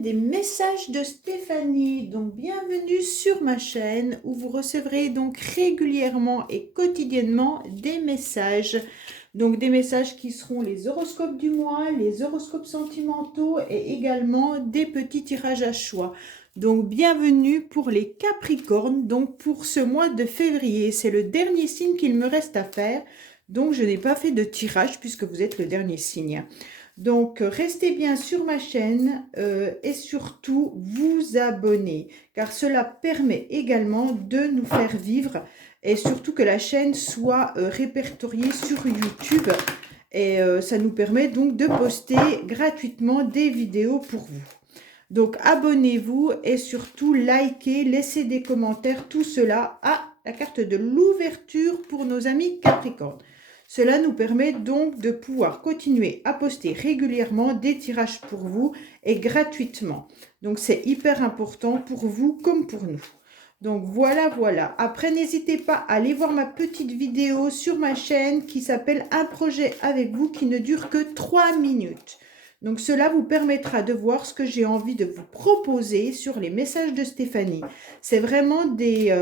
chaîne des messages de Stéphanie. Donc bienvenue sur ma chaîne où vous recevrez donc régulièrement et quotidiennement des messages. Donc des messages qui seront les horoscopes du mois, les horoscopes sentimentaux et également des petits tirages à choix. Donc bienvenue pour les Capricornes, donc pour ce mois de février. C'est le dernier signe qu'il me reste à faire. Donc je n'ai pas fait de tirage puisque vous êtes le dernier signe. Donc, restez bien sur ma chaîne et surtout vous abonner car cela permet également de nous faire vivre et surtout que la chaîne soit répertoriée sur YouTube et ça nous permet donc de poster gratuitement des vidéos pour vous. Donc, abonnez-vous et surtout likez, laissez des commentaires, tout cela à la carte de l'ouverture pour nos amis Capricorne. Cela nous permet donc de pouvoir continuer à poster régulièrement des tirages pour vous et gratuitement. Donc, c'est hyper important pour vous comme pour nous. Donc, voilà. Après, n'hésitez pas à aller voir ma petite vidéo sur ma chaîne qui s'appelle « Un projet avec vous » qui ne dure que 3 minutes. Donc, cela vous permettra de voir ce que j'ai envie de vous proposer sur les messages de Stéphanie. C'est vraiment des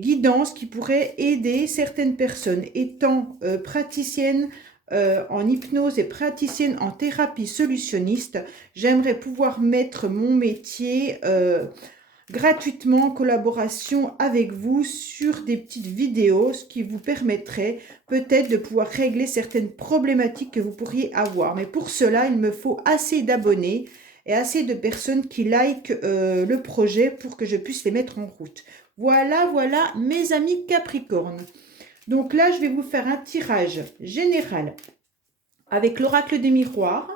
guidances qui pourraient aider certaines personnes. Étant praticienne en hypnose et praticienne en thérapie solutionniste, j'aimerais pouvoir mettre mon métier gratuitement en collaboration avec vous sur des petites vidéos, ce qui vous permettrait peut-être de pouvoir régler certaines problématiques que vous pourriez avoir. Mais pour cela, il me faut assez d'abonnés et assez de personnes qui likent le projet pour que je puisse les mettre en route. Voilà, mes amis Capricorne. Donc là, je vais vous faire un tirage général avec l'oracle des miroirs.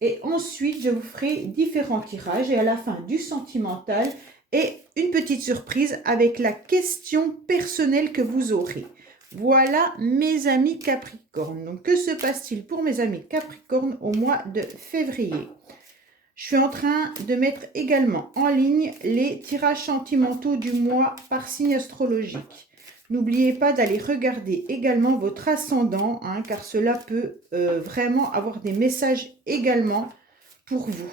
Et ensuite, je vous ferai différents tirages. Et à la fin, du sentimental et une petite surprise avec la question personnelle que vous aurez. Voilà, mes amis Capricorne. Donc, que se passe-t-il pour mes amis Capricorne au mois de février ? Je suis en train de mettre également en ligne les tirages sentimentaux du mois par signe astrologique. N'oubliez pas d'aller regarder également votre ascendant, hein, car cela peut vraiment avoir des messages également pour vous.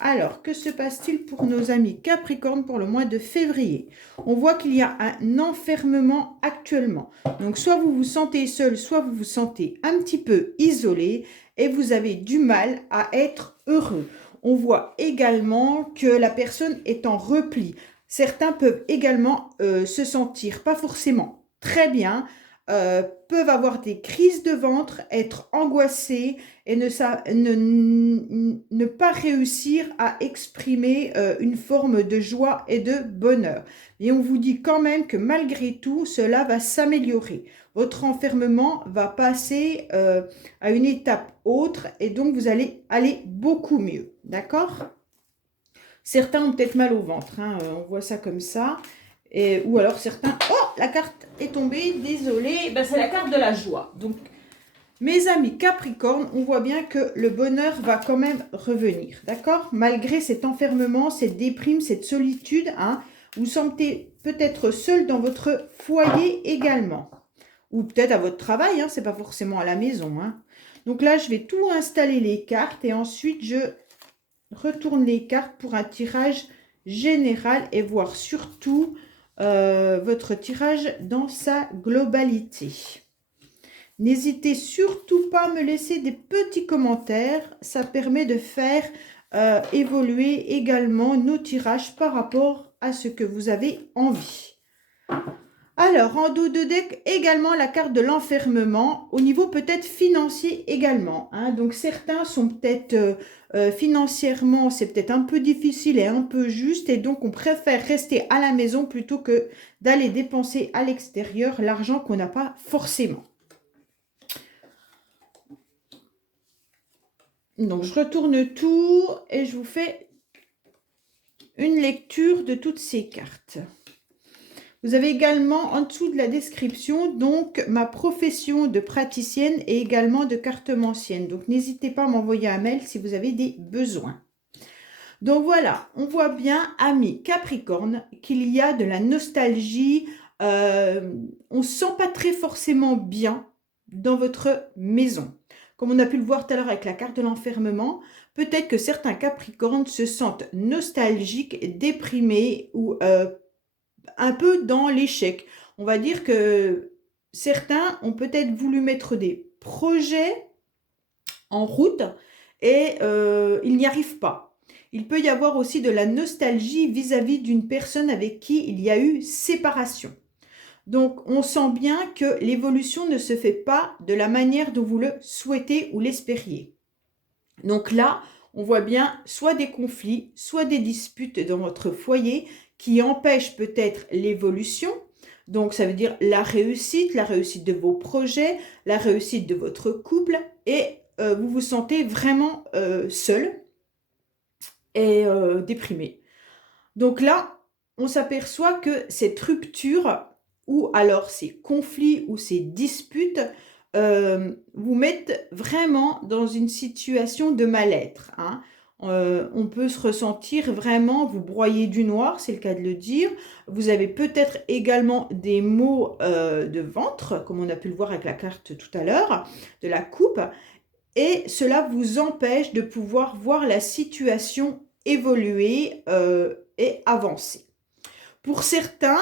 Alors, que se passe-t-il pour nos amis Capricorne pour le mois de février? On voit qu'il y a un enfermement actuellement. Donc, soit vous vous sentez seul, soit vous vous sentez un petit peu isolé et vous avez du mal à être heureux. On voit également que la personne est en repli. Certains peuvent également se sentir pas forcément très bien, peuvent avoir des crises de ventre, être angoissés et ne pas réussir à exprimer une forme de joie et de bonheur. Et on vous dit quand même que malgré tout, cela va s'améliorer. Votre enfermement va passer à une étape autre et donc vous allez aller beaucoup mieux. D'accord ? Certains ont peut-être mal au ventre, hein, on voit ça comme ça. Ou alors certains... Oh, la carte est tombée, désolée. Ben, c'est la carte de la joie. Donc, mes amis Capricorne, on voit bien que le bonheur va quand même revenir. D'accord? Malgré cet enfermement, cette déprime, cette solitude, hein, vous sentez peut-être seul dans votre foyer également. Ou peut-être à votre travail, hein, c'est pas forcément à la maison. Hein. Donc là, je vais tout installer les cartes et ensuite je retourne les cartes pour un tirage général et voir surtout votre tirage dans sa globalité. N'hésitez surtout pas à me laisser des petits commentaires. Ça permet de faire évoluer également nos tirages par rapport à ce que vous avez envie. Alors, en dos de deck, également la carte de l'enfermement, au niveau peut-être financier également. Hein. Donc, certains sont peut-être financièrement, c'est peut-être un peu difficile et un peu juste. Et donc, on préfère rester à la maison plutôt que d'aller dépenser à l'extérieur l'argent qu'on n'a pas forcément. Donc, je retourne tout et je vous fais une lecture de toutes ces cartes. Vous avez également en dessous de la description donc ma profession de praticienne et également de cartomancienne. Donc n'hésitez pas à m'envoyer un mail si vous avez des besoins. Donc voilà, on voit bien, amis Capricorne, qu'il y a de la nostalgie. On ne se sent pas très forcément bien dans votre maison. Comme on a pu le voir tout à l'heure avec la carte de l'enfermement, Peut-être que certains Capricornes se sentent nostalgiques, déprimés ou un peu dans l'échec. On va dire que certains ont peut-être voulu mettre des projets en route et ils n'y arrivent pas. Il peut y avoir aussi de la nostalgie vis-à-vis d'une personne avec qui il y a eu séparation. Donc, on sent bien que l'évolution ne se fait pas de la manière dont vous le souhaitez ou l'espériez. Donc là, on voit bien soit des conflits, soit des disputes dans votre foyer qui empêchent peut-être l'évolution. Donc, ça veut dire la réussite de vos projets, la réussite de votre couple et vous vous sentez vraiment seul et déprimé. Donc là, on s'aperçoit que cette rupture ou alors ces conflits ou ces disputes vous mettent vraiment dans une situation de mal-être, hein. On peut se ressentir vraiment, vous broyer du noir, c'est le cas de le dire. Vous avez peut-être également des maux de ventre, comme on a pu le voir avec la carte tout à l'heure, de la coupe. Et cela vous empêche de pouvoir voir la situation évoluer et avancer. Pour certains,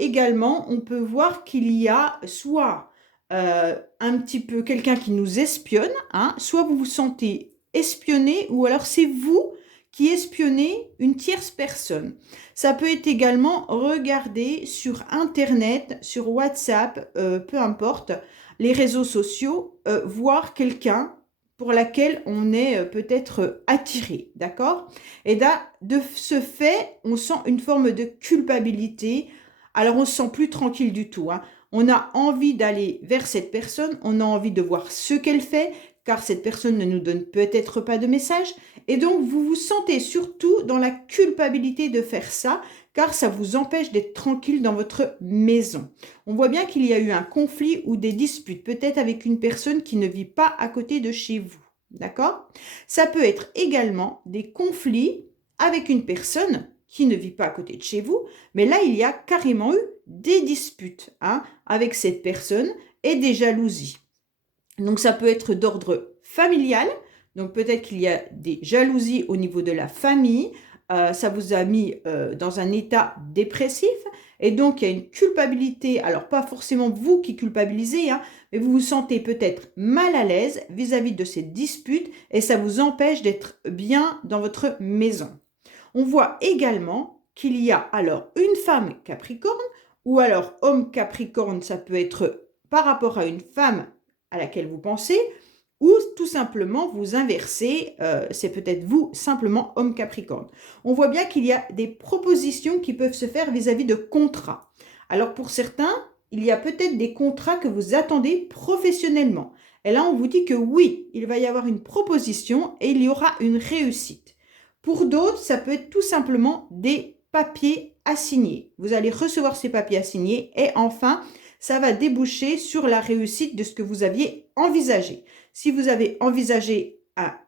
également, on peut voir qu'il y a soit un petit peu quelqu'un qui nous espionne, hein, soit vous vous sentez espionné, ou alors c'est vous qui espionnez une tierce personne. Ça peut être également regarder sur Internet, sur WhatsApp, peu importe, les réseaux sociaux, voir quelqu'un pour laquelle on est peut-être attiré, d'accord? Et là, de ce fait, on sent une forme de culpabilité. Alors, on se sent plus tranquille du tout, hein. On a envie d'aller vers cette personne, on a envie de voir ce qu'elle fait, car cette personne ne nous donne peut-être pas de message. Et donc, vous vous sentez surtout dans la culpabilité de faire ça, car ça vous empêche d'être tranquille dans votre maison. On voit bien qu'il y a eu un conflit ou des disputes, peut-être avec une personne qui ne vit pas à côté de chez vous. D'accord? Ça peut être également des conflits avec une personne qui ne vit pas à côté de chez vous, mais là, il y a carrément eu des disputes, hein, avec cette personne et des jalousies. Donc, ça peut être d'ordre familial. Donc, peut-être qu'il y a des jalousies au niveau de la famille. Ça vous a mis dans un état dépressif. Et donc, il y a une culpabilité. Alors, pas forcément vous qui culpabilisez, hein, mais vous vous sentez peut-être mal à l'aise vis-à-vis de ces disputes et ça vous empêche d'être bien dans votre maison. On voit également qu'il y a alors une femme Capricorne ou alors homme Capricorne, ça peut être par rapport à une femme à laquelle vous pensez, ou tout simplement vous inversez, c'est peut-être vous simplement homme Capricorne. On voit bien qu'il y a des propositions qui peuvent se faire vis-à-vis de contrats. Alors pour certains, il y a peut-être des contrats que vous attendez professionnellement. Et là, on vous dit que oui, il va y avoir une proposition et il y aura une réussite. Pour d'autres, ça peut être tout simplement des papiers à signer. Vous allez recevoir ces papiers à signer et enfin, ça va déboucher sur la réussite de ce que vous aviez envisagé. Si vous avez envisagé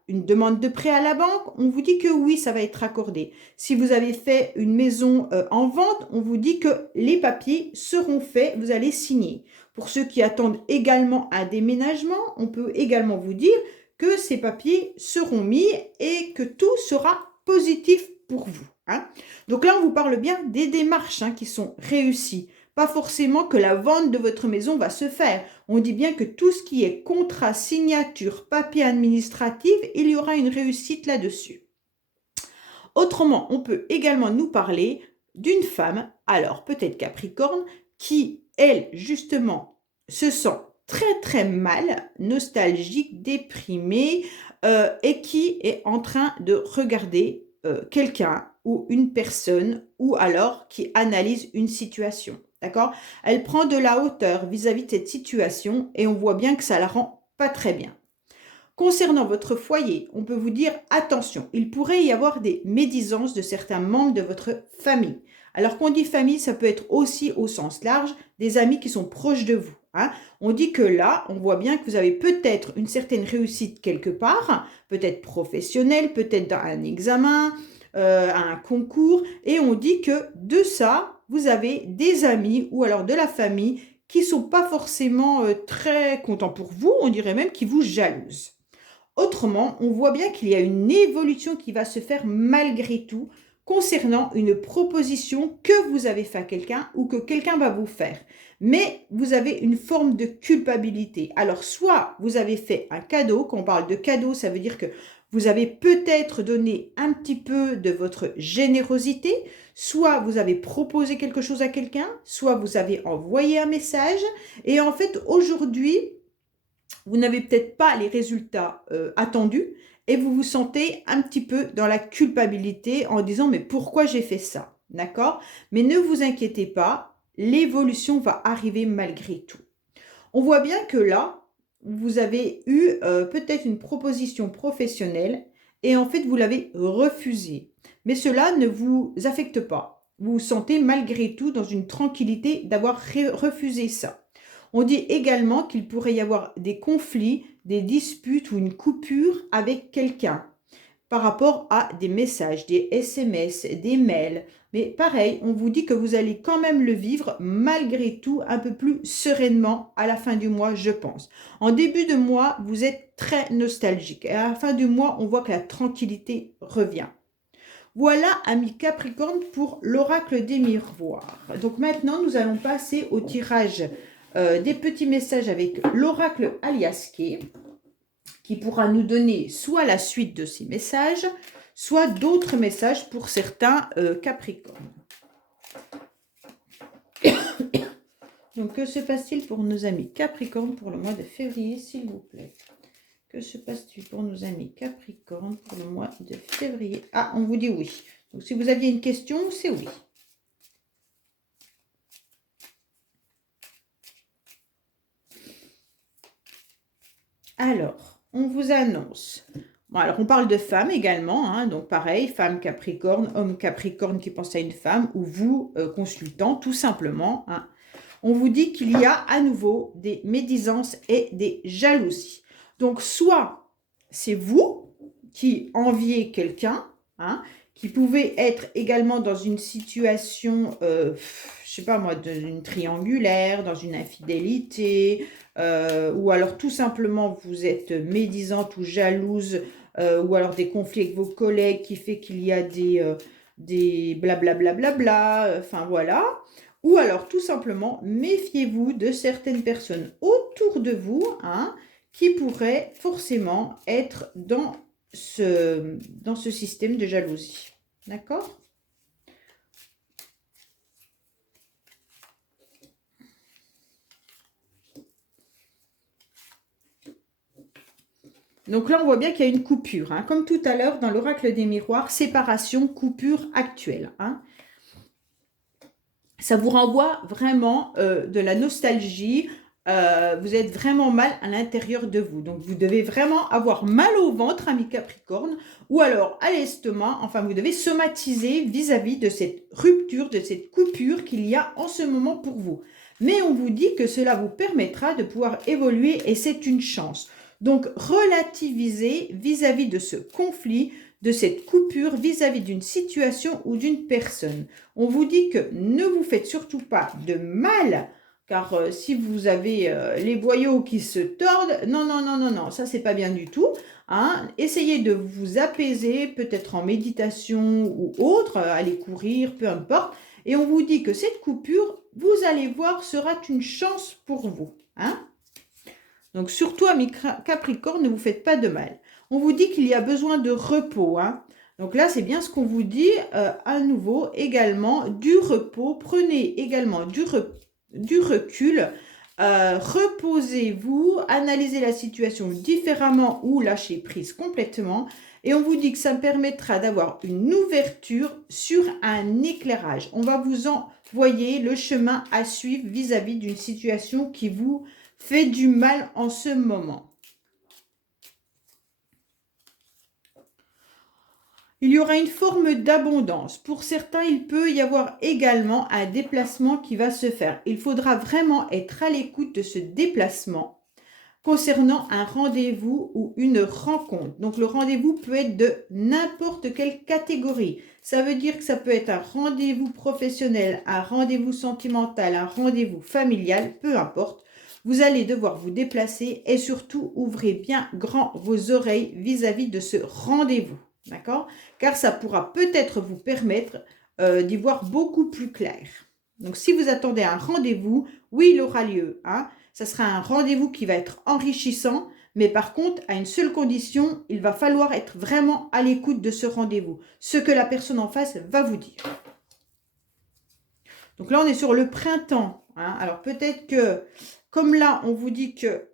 une demande de prêt à la banque, on vous dit que oui, ça va être accordé. Si vous avez fait une maison en vente, on vous dit que les papiers seront faits, vous allez signer. Pour ceux qui attendent également un déménagement, on peut également vous dire que ces papiers seront mis et que tout sera positif pour vous, hein. Donc là, on vous parle bien des démarches, hein, qui sont réussies. Pas forcément que la vente de votre maison va se faire. On dit bien que tout ce qui est contrat, signature, papier administratif, il y aura une réussite là-dessus. Autrement, on peut également nous parler d'une femme, alors peut-être Capricorne, qui, elle, justement, se sent très très mal, nostalgique, déprimée, et qui est en train de regarder quelqu'un ou une personne, ou alors qui analyse une situation. D'accord? Elle prend de la hauteur vis-à-vis de cette situation et on voit bien que ça la rend pas très bien. Concernant votre foyer, on peut vous dire attention, il pourrait y avoir des médisances de certains membres de votre famille. Alors qu'on dit famille, ça peut être aussi au sens large des amis qui sont proches de vous, hein. On dit que là, on voit bien que vous avez peut-être une certaine réussite quelque part, peut-être professionnelle, peut-être dans un examen, un concours, et on dit que de ça, vous avez des amis ou alors de la famille qui ne sont pas forcément très contents pour vous, on dirait même qu'ils vous jalousent. Autrement, on voit bien qu'il y a une évolution qui va se faire malgré tout concernant une proposition que vous avez fait à quelqu'un ou que quelqu'un va vous faire. Mais vous avez une forme de culpabilité. Alors, soit vous avez fait un cadeau, quand on parle de cadeau, ça veut dire que vous avez peut-être donné un petit peu de votre générosité, soit vous avez proposé quelque chose à quelqu'un, soit vous avez envoyé un message. Et en fait, aujourd'hui, vous n'avez peut-être pas les résultats attendus et vous vous sentez un petit peu dans la culpabilité en disant mais pourquoi j'ai fait ça, d'accord? Mais ne vous inquiétez pas, l'évolution va arriver malgré tout. On voit bien que là, vous avez eu peut-être une proposition professionnelle et en fait vous l'avez refusée. Mais cela ne vous affecte pas. Vous vous sentez malgré tout dans une tranquillité d'avoir refusé ça. On dit également qu'il pourrait y avoir des conflits, des disputes ou une coupure avec quelqu'un par rapport à des messages, des SMS, des mails. Mais pareil, on vous dit que vous allez quand même le vivre malgré tout un peu plus sereinement à la fin du mois, je pense. En début de mois, vous êtes très nostalgique. Et à la fin du mois, on voit que la tranquillité revient. Voilà, amis Capricorne, pour l'oracle des miroirs. Donc maintenant, nous allons passer au tirage des petits messages avec l'oracle Aliasqué, qui pourra nous donner soit la suite de ces messages, soit d'autres messages pour certains Capricornes. Donc, que se passe-t-il pour nos amis Capricornes pour le mois de février, s'il vous plaît? Que se passe-t-il pour nos amis Capricornes pour le mois de février? Ah, on vous dit oui. Donc, si vous aviez une question, c'est oui. Alors, on vous annonce. Bon, alors, on parle de femmes également. Hein, donc, pareil, femme Capricorne, homme Capricorne qui pense à une femme, ou vous, consultant, tout simplement. Hein. On vous dit qu'il y a à nouveau des médisances et des jalousies. Donc, soit c'est vous qui enviez quelqu'un, hein, qui pouvez être également dans une situation, je sais pas moi, d'une triangulaire, dans une infidélité, ou alors tout simplement vous êtes médisante ou jalouse, ou alors des conflits avec vos collègues qui fait qu'il y a des blablabla, enfin voilà. Ou alors tout simplement méfiez-vous de certaines personnes autour de vous, hein, qui pourraient forcément être dans ce système de jalousie. D'accord? Donc là, on voit bien qu'il y a une coupure. Hein. Comme tout à l'heure, dans l'oracle des miroirs, séparation, coupure actuelle. Hein. Ça vous renvoie vraiment de la nostalgie. Vous êtes vraiment mal à l'intérieur de vous. Donc, vous devez vraiment avoir mal au ventre, ami Capricorne, ou alors à l'estomac. Enfin, vous devez somatiser vis-à-vis de cette rupture, de cette coupure qu'il y a en ce moment pour vous. Mais on vous dit que cela vous permettra de pouvoir évoluer et c'est une chance. Donc, relativisez vis-à-vis de ce conflit, de cette coupure vis-à-vis d'une situation ou d'une personne. On vous dit que ne vous faites surtout pas de mal, car si vous avez les boyaux qui se tordent, non, non, non, non, non, ça c'est pas bien du tout. Hein. Essayez de vous apaiser, peut-être en méditation ou autre, aller courir, peu importe. Et on vous dit que cette coupure, vous allez voir, sera une chance pour vous. Hein. Donc surtout, amis Capricorne, ne vous faites pas de mal. On vous dit qu'il y a besoin de repos. Hein. Donc là, c'est bien ce qu'on vous dit à nouveau. Également, du repos. Prenez également du recul. Reposez-vous. Analysez la situation différemment ou lâchez prise complètement. Et on vous dit que ça permettra d'avoir une ouverture sur un éclairage. On va vous envoyer le chemin à suivre vis-à-vis d'une situation qui vous fait du mal en ce moment. Il y aura une forme d'abondance. Pour certains, il peut y avoir également un déplacement qui va se faire. Il faudra vraiment être à l'écoute de ce déplacement concernant un rendez-vous ou une rencontre. Donc, le rendez-vous peut être de n'importe quelle catégorie. Ça veut dire que ça peut être un rendez-vous professionnel, un rendez-vous sentimental, un rendez-vous familial, peu importe. vous allez devoir vous déplacer et surtout ouvrez bien grand vos oreilles vis-à-vis de ce rendez-vous. D'accord? Car ça pourra peut-être vous permettre d'y voir beaucoup plus clair. Donc, si vous attendez un rendez-vous, oui, il aura lieu. Hein. Ça sera un rendez-vous qui va être enrichissant, mais par contre, à une seule condition, il va falloir être vraiment à l'écoute de ce rendez-vous. Ce que la personne en face va vous dire. Donc là, on est sur le printemps. Hein. Alors, peut-être que, comme là, on vous dit que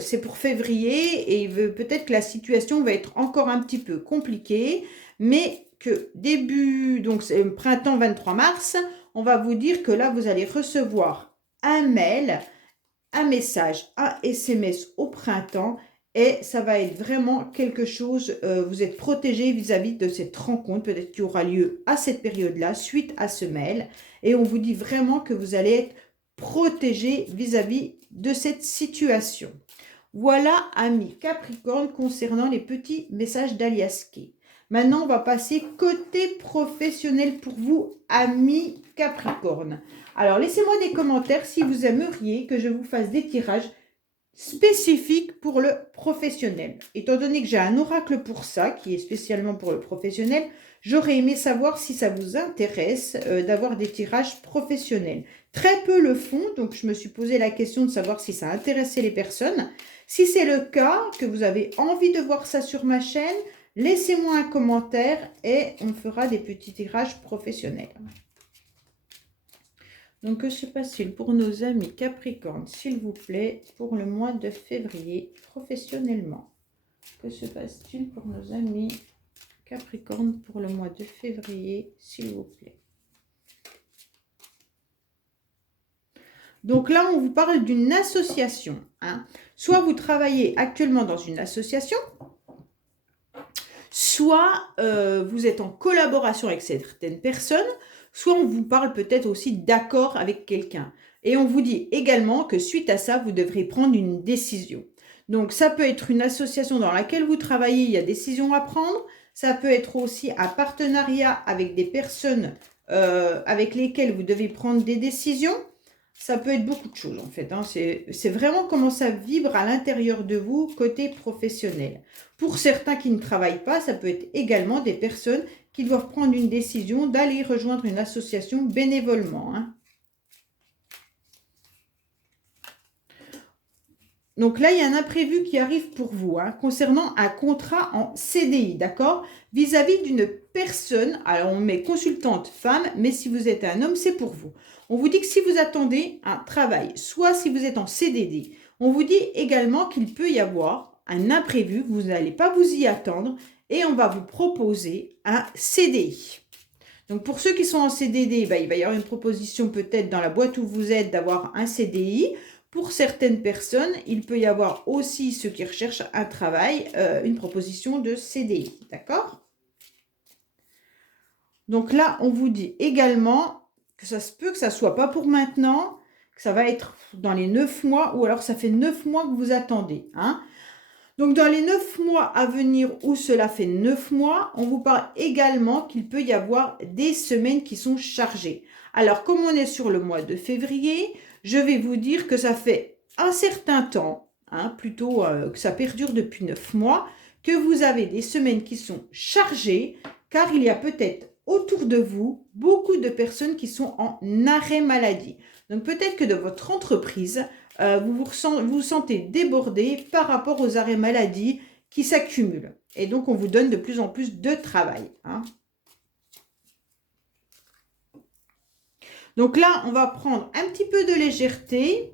c'est pour février, et peut-être que la situation va être encore un petit peu compliquée, mais que début, donc c'est printemps 23 mars, on va vous dire que là, vous allez recevoir un mail, un message, un SMS au printemps, et ça va être vraiment quelque chose, vous êtes protégé vis-à-vis de cette rencontre, peut-être qui aura lieu à cette période-là, suite à ce mail, et on vous dit vraiment que vous allez être protégé vis-à-vis de cette situation. Voilà, amis Capricorne, concernant les petits messages d'Alias Kay. Maintenant, on va passer côté professionnel pour vous, amis Capricorne. Alors, laissez-moi des commentaires si vous aimeriez que je vous fasse des tirages spécifiques pour le professionnel. Étant donné que j'ai un oracle pour ça, qui est spécialement pour le professionnel, j'aurais aimé savoir si ça vous intéresse d'avoir des tirages professionnels. Très peu le font, donc je me suis posé la question de savoir si ça intéressait les personnes. Si c'est le cas, que vous avez envie de voir ça sur ma chaîne, laissez-moi un commentaire et on fera des petits tirages professionnels. Donc, que se passe-t-il pour nos amis Capricorne, s'il vous plaît, pour le mois de février, professionnellement? Que se passe-t-il pour nos amis Capricorne pour le mois de février, s'il vous plaît? Donc là, on vous parle d'une association. Hein. Soit vous travaillez actuellement dans une association, soit vous êtes en collaboration avec certaines personnes, soit on vous parle peut-être aussi d'accord avec quelqu'un. Et on vous dit également que suite à ça, vous devrez prendre une décision. Donc, ça peut être une association dans laquelle vous travaillez, il y a des décisions à prendre. Ça peut être aussi un partenariat avec des personnes avec lesquelles vous devez prendre des décisions. Ça peut être beaucoup de choses en fait. Hein. C'est vraiment comment ça vibre à l'intérieur de vous, côté professionnel. Pour certains qui ne travaillent pas, ça peut être également des personnes qui doivent prendre une décision d'aller rejoindre une association bénévolement. Hein. Donc là, il y a un imprévu qui arrive pour vous, hein, concernant un contrat en CDI, d'accord? Vis-à-vis d'une personne, alors on met consultante femme, mais si vous êtes un homme, c'est pour vous. On vous dit que si vous attendez un travail, soit si vous êtes en CDD, on vous dit également qu'il peut y avoir un imprévu, vous n'allez pas vous y attendre, et on va vous proposer un CDI. Donc, pour ceux qui sont en CDD, bah, il va y avoir une proposition peut-être dans la boîte où vous êtes d'avoir un CDI. Pour certaines personnes, il peut y avoir aussi ceux qui recherchent un travail, une proposition de CDI. D'accord? Donc là, on vous dit également que ça se peut que ça ne soit pas pour maintenant, que ça va être dans les 9 mois, ou alors ça fait 9 mois que vous attendez. Hein? Donc, dans les 9 mois à venir, où cela fait 9 mois, on vous parle également qu'il peut y avoir des semaines qui sont chargées. Alors, comme on est sur le mois de février, je vais vous dire que ça fait un certain temps, hein, plutôt que ça perdure depuis 9 mois, que vous avez des semaines qui sont chargées, car il y a peut-être autour de vous beaucoup de personnes qui sont en arrêt maladie. Donc, peut-être que de votre entreprise, vous vous sentez débordé par rapport aux arrêts maladie qui s'accumulent. Et donc, on vous donne de plus en plus de travail. Hein. Donc là, on va prendre un petit peu de légèreté.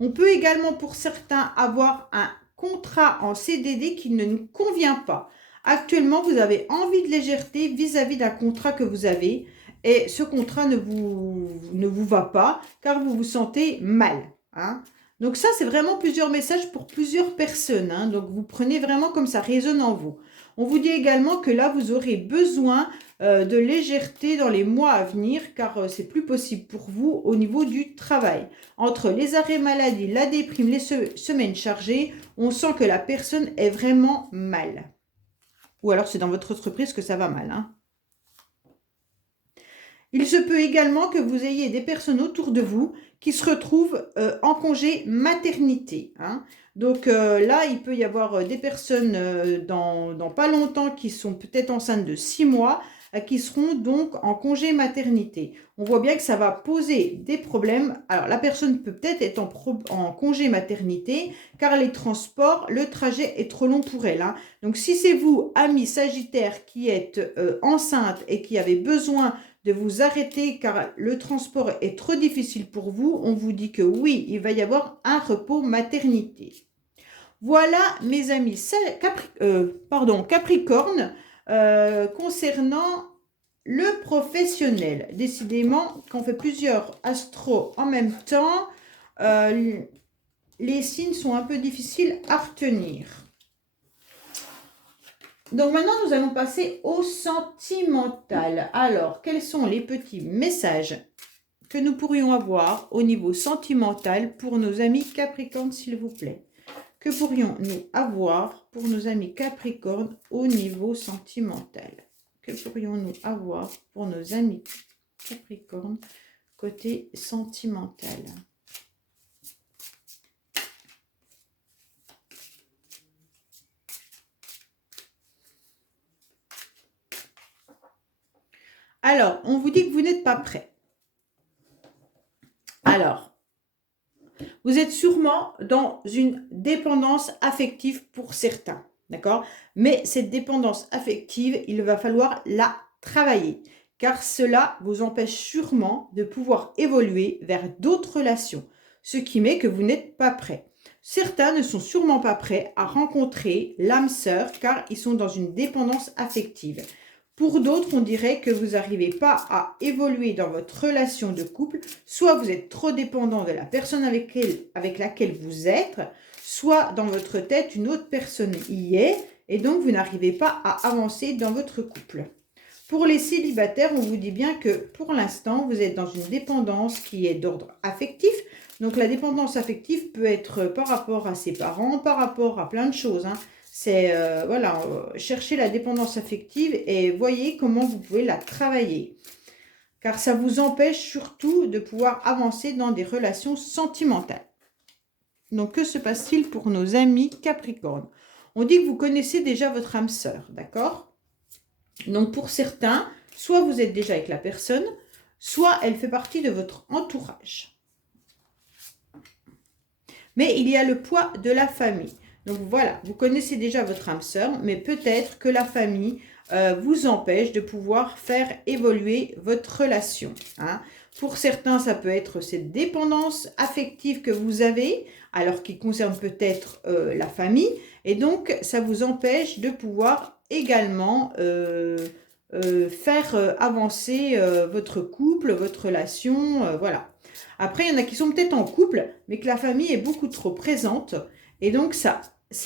On peut également, pour certains, avoir un contrat en CDD qui ne nous convient pas. Actuellement, vous avez envie de légèreté vis-à-vis d'un contrat que vous avez. Et ce contrat ne vous va pas car vous vous sentez mal. Hein. Donc ça, c'est vraiment plusieurs messages pour plusieurs personnes. Hein. Donc vous prenez vraiment comme ça résonne en vous. On vous dit également que là, vous aurez besoin de légèreté dans les mois à venir car c'est plus possible pour vous au niveau du travail. Entre les arrêts maladie, la déprime, les semaines chargées, on sent que la personne est vraiment mal. Ou alors c'est dans votre entreprise que ça va mal. Hein. Il se peut également que vous ayez des personnes autour de vous qui se retrouvent en congé maternité, hein. Donc là, il peut y avoir des personnes dans pas longtemps qui sont peut-être enceintes de 6 mois, qui seront donc en congé maternité. On voit bien que ça va poser des problèmes. Alors la personne peut peut-être être en congé maternité car les transports, le trajet est trop long pour elle, hein. Donc si c'est vous, ami Sagittaire, qui êtes enceinte et qui avez besoin de vous arrêter car le transport est trop difficile pour vous, on vous dit que oui, il va y avoir un repos maternité. Voilà, mes amis Capricorne, concernant le professionnel. Décidément, quand on fait plusieurs astros en même temps, les signes sont un peu difficiles à retenir. Donc maintenant, nous allons passer au sentimental. Alors, quels sont les petits messages que nous pourrions avoir au niveau sentimental pour nos amis Capricorne, s'il vous plaît? Que pourrions-nous avoir pour nos amis Capricorne au niveau sentimental? Que pourrions-nous avoir pour nos amis Capricorne côté sentimental? Alors, on vous dit que vous n'êtes pas prêt. Alors, vous êtes sûrement dans une dépendance affective pour certains, d'accord? Mais cette dépendance affective, il va falloir la travailler, car cela vous empêche sûrement de pouvoir évoluer vers d'autres relations, ce qui met que vous n'êtes pas prêt. Certains ne sont sûrement pas prêts à rencontrer l'âme sœur, car ils sont dans une dépendance affective. Pour d'autres, on dirait que vous n'arrivez pas à évoluer dans votre relation de couple. Soit vous êtes trop dépendant de la personne avec laquelle vous êtes, soit dans votre tête, une autre personne y est, et donc vous n'arrivez pas à avancer dans votre couple. Pour les célibataires, on vous dit bien que pour l'instant, vous êtes dans une dépendance qui est d'ordre affectif. Donc la dépendance affective peut être par rapport à ses parents, par rapport à plein de choses, hein. C'est, voilà, cherchez la dépendance affective et voyez comment vous pouvez la travailler. Car ça vous empêche surtout de pouvoir avancer dans des relations sentimentales. Donc, que se passe-t-il pour nos amis Capricorne? On dit que vous connaissez déjà votre âme sœur, d'accord? Donc, pour certains, soit vous êtes déjà avec la personne, soit elle fait partie de votre entourage. Mais il y a le poids de la famille. Donc voilà, vous connaissez déjà votre âme sœur, mais peut-être que la famille vous empêche de pouvoir faire évoluer votre relation, hein. Pour certains, ça peut être cette dépendance affective que vous avez, alors qui concerne peut-être la famille, et donc ça vous empêche de pouvoir également faire avancer votre couple, votre relation, voilà. Après, il y en a qui sont peut-être en couple, mais que la famille est beaucoup trop présente, et donc ça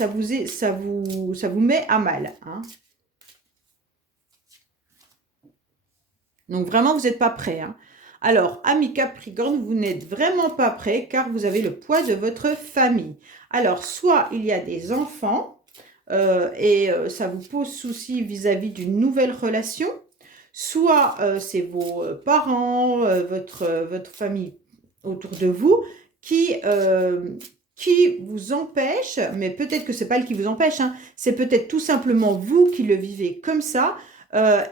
vous met à mal, hein. Donc vraiment, vous n'êtes pas prêt, hein. Alors, amis Capricorne, vous n'êtes vraiment pas prêt car vous avez le poids de votre famille. Alors, soit il y a des enfants et ça vous pose souci vis-à-vis d'une nouvelle relation, soit c'est vos parents, votre famille autour de vous qui vous empêche, mais peut-être que c'est pas elle qui vous empêche, hein, c'est peut-être tout simplement vous qui le vivez comme ça,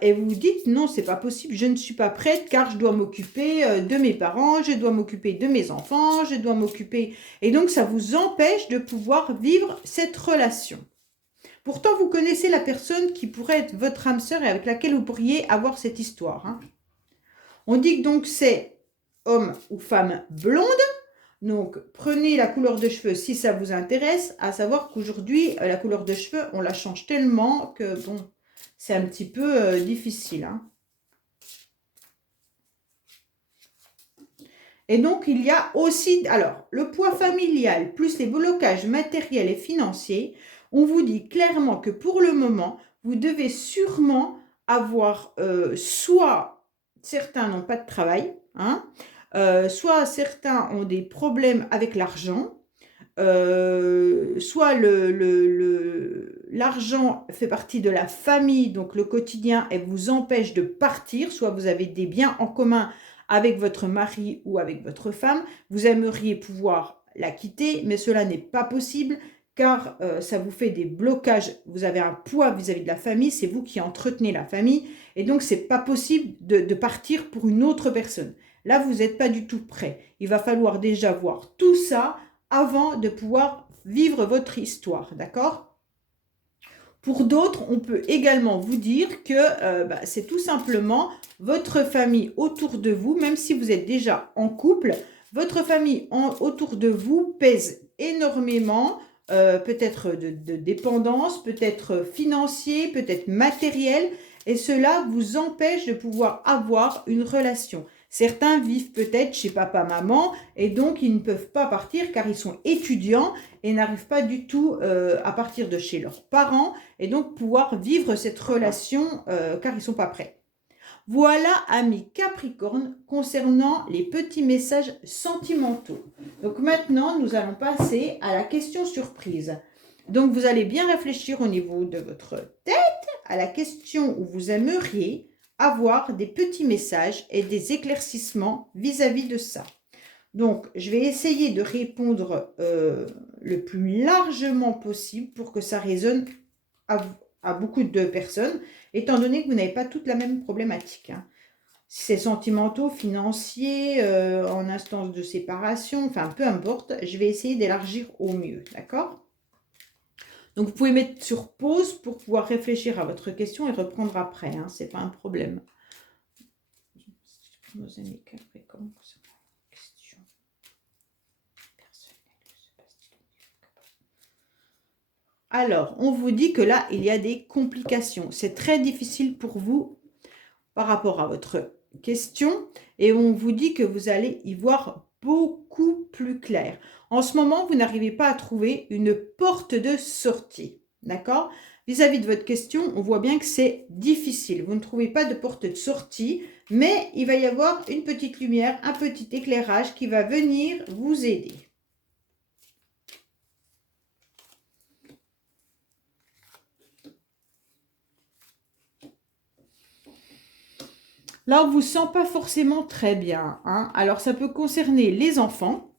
et vous vous dites non, c'est pas possible, je ne suis pas prête car je dois m'occuper de mes parents, je dois m'occuper de mes enfants, je dois m'occuper, et donc ça vous empêche de pouvoir vivre cette relation. Pourtant, vous connaissez la personne qui pourrait être votre âme sœur et avec laquelle vous pourriez avoir cette histoire, hein. On dit que donc c'est homme ou femme blonde. Donc, prenez la couleur de cheveux si ça vous intéresse, à savoir qu'aujourd'hui, la couleur de cheveux, on la change tellement que, bon, c'est un petit peu difficile, hein. Et donc, il y a aussi, alors, le poids familial plus les blocages matériels et financiers, on vous dit clairement que pour le moment, vous devez sûrement avoir, soit certains n'ont pas de travail, hein, soit certains ont des problèmes avec l'argent, soit l'argent fait partie de la famille, donc le quotidien, et vous empêche de partir, soit vous avez des biens en commun avec votre mari ou avec votre femme, vous aimeriez pouvoir la quitter, mais cela n'est pas possible car ça vous fait des blocages, vous avez un poids vis-à-vis de la famille, c'est vous qui entretenez la famille, et donc c'est pas possible de partir pour une autre personne. Là, vous n'êtes pas du tout prêt. Il va falloir déjà voir tout ça avant de pouvoir vivre votre histoire, d'accord? Pour d'autres, on peut également vous dire que c'est tout simplement votre famille autour de vous, même si vous êtes déjà en couple, votre famille autour de vous pèse énormément, peut-être de dépendance, peut-être financier, peut-être matériel, et cela vous empêche de pouvoir avoir une relation. Certains vivent peut-être chez papa, maman, et donc ils ne peuvent pas partir car ils sont étudiants et n'arrivent pas du tout à partir de chez leurs parents et donc pouvoir vivre cette relation car ils ne sont pas prêts. Voilà, amis Capricorne, concernant les petits messages sentimentaux. Donc maintenant, nous allons passer à la question surprise. Donc vous allez bien réfléchir au niveau de votre tête à la question où vous aimeriez avoir des petits messages et des éclaircissements vis-à-vis de ça. Donc, je vais essayer de répondre le plus largement possible pour que ça résonne à beaucoup de personnes, étant donné que vous n'avez pas toute la même problématique. Hein. Si c'est sentimentaux, financiers, en instance de séparation, enfin peu importe, je vais essayer d'élargir au mieux, d'accord? Donc, vous pouvez mettre sur pause pour pouvoir réfléchir à votre question et reprendre après, hein, ce n'est pas un problème. Nos amis Capricorne, question personnelle. Alors, on vous dit que là, il y a des complications. C'est très difficile pour vous par rapport à votre question et on vous dit que vous allez y voir beaucoup plus clair. En ce moment, vous n'arrivez pas à trouver une porte de sortie, d'accord? Vis-à-vis de votre question, on voit bien que c'est difficile. Vous ne trouvez pas de porte de sortie, mais il va y avoir une petite lumière, un petit éclairage qui va venir vous aider. Là, on ne vous sent pas forcément très bien. Hein. Alors, ça peut concerner les enfants,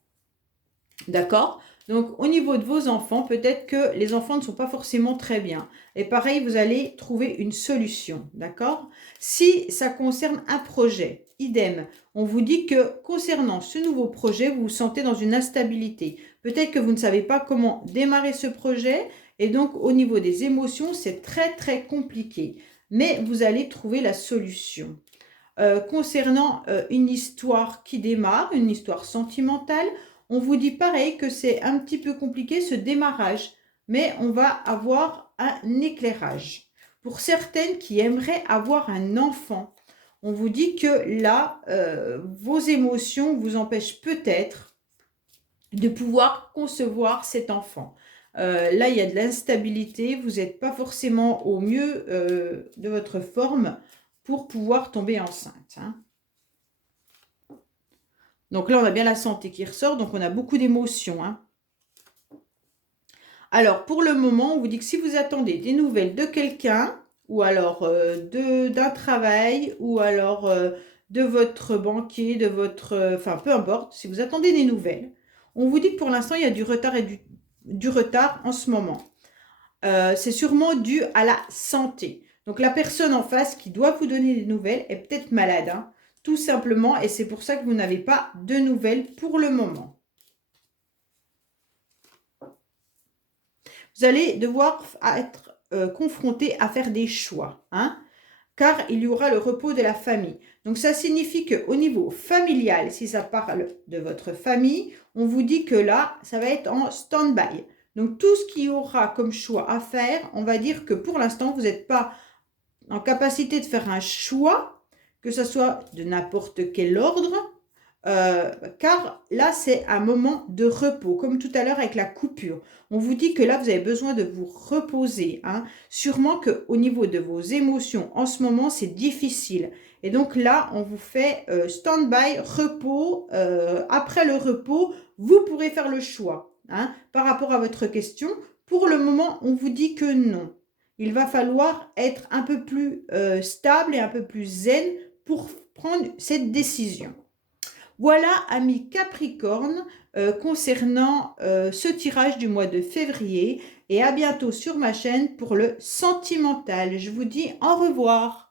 d'accord? Donc, au niveau de vos enfants, peut-être que les enfants ne sont pas forcément très bien. Et pareil, vous allez trouver une solution, d'accord? Si ça concerne un projet, idem, on vous dit que concernant ce nouveau projet, vous vous sentez dans une instabilité. Peut-être que vous ne savez pas comment démarrer ce projet et donc au niveau des émotions, c'est très très compliqué. Mais vous allez trouver la solution. Concernant une histoire qui démarre, une histoire sentimentale, on vous dit pareil que c'est un petit peu compliqué ce démarrage, mais on va avoir un éclairage. Pour certaines qui aimeraient avoir un enfant, on vous dit que là, vos émotions vous empêchent peut-être de pouvoir concevoir cet enfant. Là, il y a de l'instabilité, vous n'êtes pas forcément au mieux de votre forme pour pouvoir tomber enceinte. Hein. Donc là, on a bien la santé qui ressort, donc on a beaucoup d'émotions. Hein. Alors, pour le moment, on vous dit que si vous attendez des nouvelles de quelqu'un, ou alors d'un travail, ou alors de votre banquier, de votre... Enfin, peu importe, si vous attendez des nouvelles, on vous dit que pour l'instant, il y a du retard et du retard en ce moment. C'est sûrement dû à la santé. Donc, la personne en face qui doit vous donner des nouvelles est peut-être malade, hein, tout simplement, et c'est pour ça que vous n'avez pas de nouvelles pour le moment. Vous allez devoir être confronté à faire des choix, hein, car il y aura le repos de la famille. Donc, ça signifie qu'au niveau familial, si ça parle de votre famille, on vous dit que là, ça va être en stand-by. Donc, tout ce qu'il y aura comme choix à faire, on va dire que pour l'instant, vous n'êtes pas en capacité de faire un choix, que ce soit de n'importe quel ordre, car là, c'est un moment de repos, comme tout à l'heure avec la coupure. On vous dit que là, vous avez besoin de vous reposer. Hein. Sûrement qu'au niveau de vos émotions, en ce moment, c'est difficile. Et donc là, on vous fait stand-by, repos. Après le repos, vous pourrez faire le choix. Hein, par rapport à votre question, Pour le moment, on vous dit que non. Il va falloir être un peu plus stable et un peu plus zen pour prendre cette décision. Voilà, amis Capricorne, concernant ce tirage du mois de février. Et à bientôt sur ma chaîne pour le sentimental. Je vous dis au revoir.